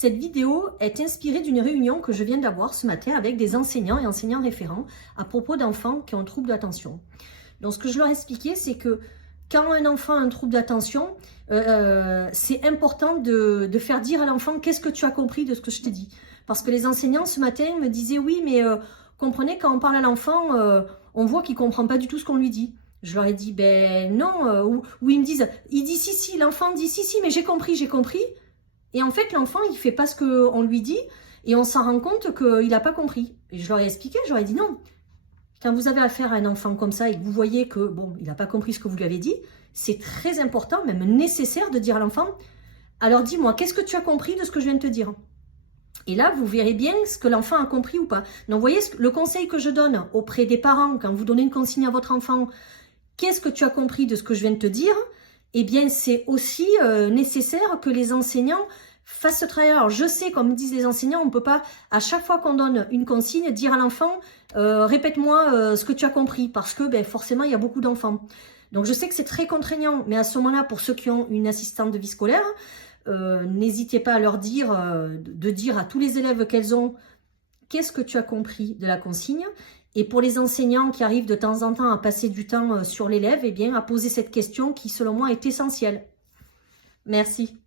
Cette vidéo est inspirée d'une réunion que je viens d'avoir ce matin avec des enseignants et enseignants référents à propos d'enfants qui ont un trouble d'attention. Donc ce que je leur ai expliqué, c'est que quand un enfant a un trouble d'attention, c'est important de faire dire à l'enfant qu'est-ce que tu as compris de ce que je te dis. Parce que les enseignants ce matin me disaient oui, mais comprenez, quand on parle à l'enfant, on voit qu'il ne comprend pas du tout ce qu'on lui dit. Je leur ai dit ben non, ou ils me disent, il dit si, l'enfant dit si, mais j'ai compris. Et en fait, l'enfant, il ne fait pas ce qu'on lui dit et on s'en rend compte qu'il n'a pas compris. Et je leur ai expliqué, je leur ai dit non. Quand vous avez affaire à un enfant comme ça et que vous voyez que bon, il n'a pas compris ce que vous lui avez dit, c'est très important, même nécessaire de dire à l'enfant, alors dis-moi, qu'est-ce que tu as compris de ce que je viens de te dire? Et là, vous verrez bien ce que l'enfant a compris ou pas. Donc, vous voyez, le conseil que je donne auprès des parents, quand vous donnez une consigne à votre enfant, qu'est-ce que tu as compris de ce que je viens de te dire? Eh bien, c'est aussi nécessaire que les enseignants fassent ce travail. Alors, je sais, comme disent les enseignants, on ne peut pas, à chaque fois qu'on donne une consigne, dire à l'enfant, répète-moi ce que tu as compris, parce que ben, forcément, il y a beaucoup d'enfants. Donc, je sais que c'est très contraignant, mais à ce moment-là, pour ceux qui ont une assistante de vie scolaire, n'hésitez pas à leur dire, de dire à tous les élèves qu'elles ont, qu'est-ce que tu as compris de la consigne? Et pour les enseignants qui arrivent de temps en temps à passer du temps sur l'élève, eh bien, à poser cette question qui, selon moi, est essentielle. Merci.